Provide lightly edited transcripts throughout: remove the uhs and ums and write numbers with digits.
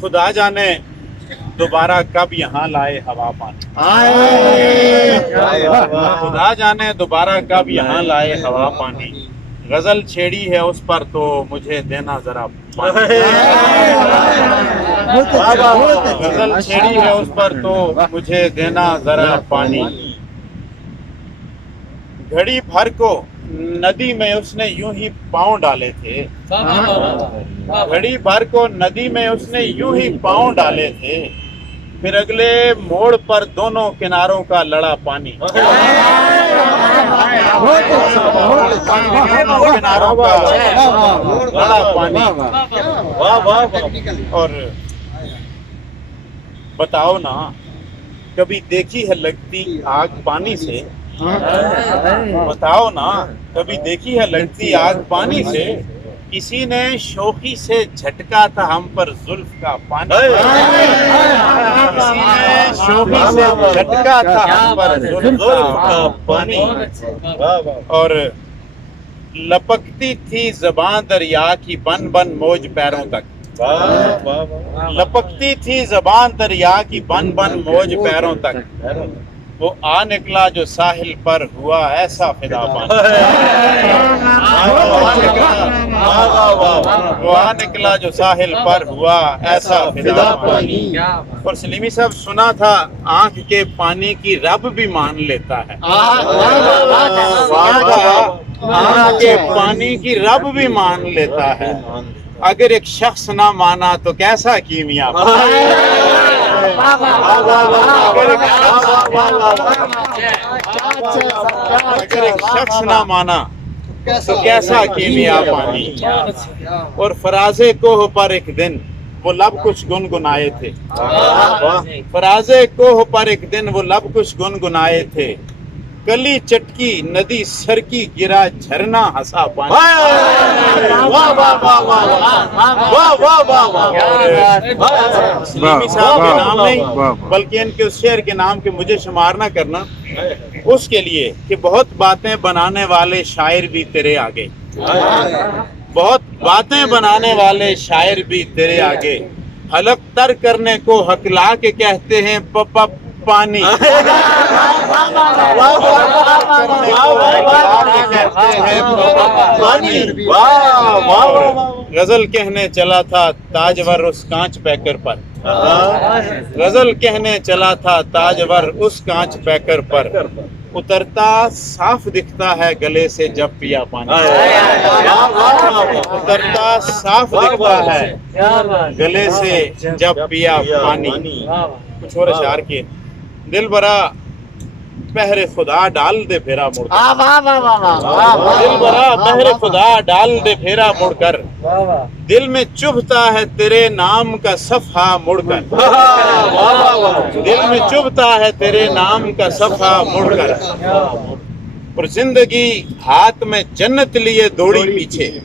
खुदा जाने दोबारा कब यहाँ लाए हवा पानी। खुदा जाने दोबारा कब यहाँ लाए हवा पानी। गजल छेड़ी है उस पर तो मुझे देना जरा पानी। गजल छेड़ी है उस पर तो मुझे देना जरा पानी। घड़ी भर को नदी में उसने यूं ही पांव डाले थे। घड़ी भर को नदी में उसने यूं ही पांव डाले थे। फिर अगले मोड़ पर दोनों किनारों का लड़ा पानी। किनारों का लड़ा पानी। और बताओ ना, कभी देखी है लगती आग पानी से? बताओ ना, कभी देखी है लगती आग पानी से? किसी ने शोखी से झटका था हम पर जुल्फ का पानी। किसी ने शोखी से झटका था हम पर जुल्फ का पानी। और लपकती थी ज़बान दरिया की बन बन मौज पैरों तक। लपकती थी ज़बान दरिया की बन बन मौज पैरों तक। वो आ निकला जो साहिल पर हुआ ऐसा फिदा पानी। वो आ निकला जो साहिल पर हुआ ऐसा फिदा पानी। और सलीमी साहब, सुना था आंख के पानी की रब भी मान लेता है। आंख के पानी की रब भी मान लेता है। अगर एक शख्स ना माना तो कैसा कीमिया। अगर एक शख्स ना माना तो कैसा कीमिया पानी। और फराजे कोह पर एक दिन वो लब कुछ गुनगुनाए थे। फराजे कोह पर एक दिन वो लब कुछ गुनगुनाए थे। कली चटकी नदी सरकी गिरा झरना हंसा पानी। सलीमी साहब के नाम नहीं बल्कि इनके उस शेर के नाम के मुझे शुमार ना करना, उसके लिए कि बहुत बातें बनाने वाले शायर भी तेरे आगे। बहुत बातें बनाने वाले शायर भी तेरे आगे। हलक तर करने को हकला के कहते हैं पप्पा पानी। गजल कहने चला था ताजवर उस कांच पैकर पर। गजल कहने चला था ताजवर उस कांच पैकर पर। उतरता साफ दिखता है गले से जब पिया पानी। उतरता साफ दिखता है गले से जब पिया पानी। कुछ और अशार के दिल बरा पहरे खुदा डाल दे फेरा मुड़कर। दिल बरा पहरे खुदा डाल दे फेरा मुड़कर। दिल में चुभता है तेरे नाम का सफ़ा मुड़कर। दिल में चुभता है तेरे नाम का सफ़ा मुड़कर। और जिंदगी हाथ में जन्नत लिए दौड़ी पीछे।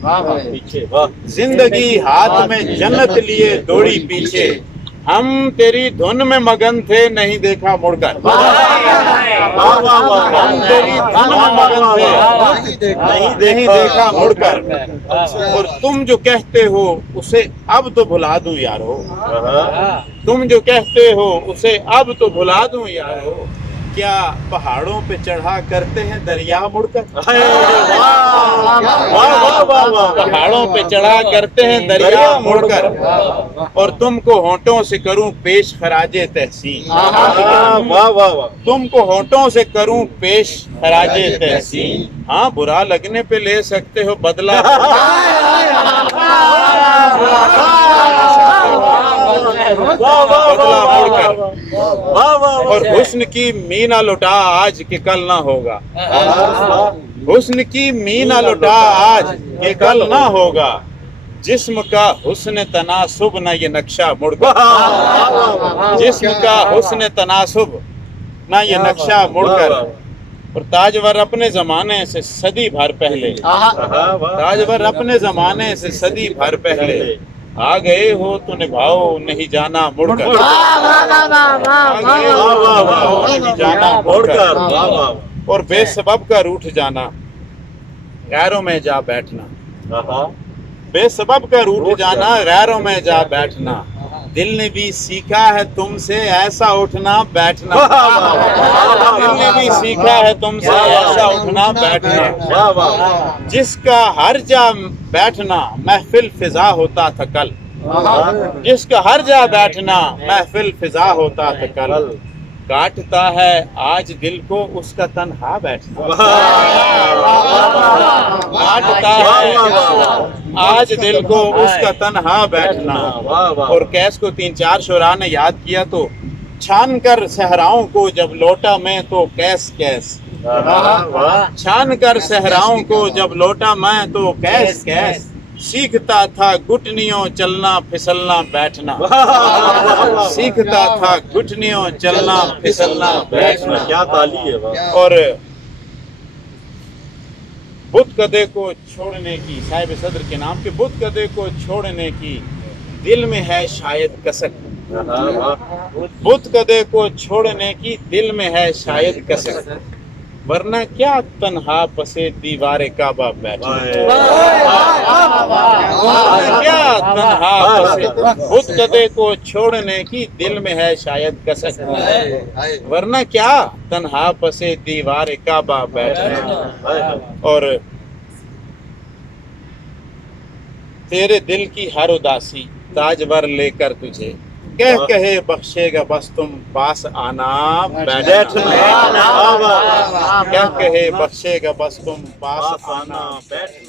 जिंदगी हाथ में जन्नत लिए दौड़ी पीछे। हम तेरी धुन में मगन थे नहीं देखा मुड़कर। हम तेरी धुन में मगन थे नहीं देखा मुड़कर। और तुम जो कहते हो उसे अब तो भुला दूं यारो। तुम जो कहते हो उसे अब तो भुला दूं यारो। क्या पहाड़ों पे चढ़ा करते हैं दरिया मुड़कर। पहाड़ों पे चढ़ा करते हैं दरिया मुड़कर। और तुमको होंठों से करूं पेश खराजे तहसीन। तुमको होंठों से करूं पेश खराजे तहसीन। हाँ, बुरा लगने पे ले सकते हो बदला। बदला मुड़कर। और हुस्न की मीना लुटा आज के कल ना होगा। हुस्न की मीना लुटा आज के कल ना होगा। जिस्म का हुस्न तनासुब ना ये नक्शा मुड़कर। जिस्म का हुस्न तनासुब ना ये नक्शा मुड़कर। और ताजवर अपने जमाने से सदी भर पहले। ताजवर अपने जमाने से सदी भर पहले। आ गए हो तो निभाओ नहीं जाना मुड़कर। नहीं जाना मुड़कर। और बेसबब का रूठ जाना गैरों में जा बैठना। बेसबब का रूठ जाना गैरों में जा बैठना। دل نے بھی سیکھا ہے تم سے ایسا اٹھنا بیٹھنا دل نے بھی سیکھا ہے تم سے ایسا اٹھنا بیٹھنا جس کا ہر جا بیٹھنا محفل فضا ہوتا تھا کل جس کا ہر جا بیٹھنا محفل فضا ہوتا تھا کل کاٹتا ہے آج دل کو اس کا تنہا بیٹھنا کاٹتا ہے آج دل کو اس کا تنہا بیٹھنا اور کیس کو 3-4 شعراء نے یاد کیا تو چھان کر صحراؤں کو جب لوٹا میں تو کیس کیس چھان کر صحراؤں کو جب لوٹا میں تو کیس کیس سیکھتا تھا گھٹنیوں چلنا پھسلنا بیٹھنا سیکھتا تھا گھٹنیوں چلنا پھسلنا بیٹھنا کیا تعلیم ہے اور بت کدے کو چھوڑنے کی صاحب صدر کے نام کے بت کدے کو چھوڑنے کی دل میں ہے شاید کسک بت کدے کو چھوڑنے کی دل میں ہے شاید کسک ورنہ کیا تنہا پسے دیوار کعبہ بیٹھنا کیا تنہا پسے بت کدے کو چھوڑنے کی دل میں ہے شاید کسک ورنہ کیا تنہا پسے دیوار کعبہ بیٹھنا اور تیرے دل کی ہر اداسی تاجور لے کر تجھے کہے بخشے گا بس تم پاس آنا بیٹھنا کہے بخشے گا بس تم پاس آنا بیٹھنا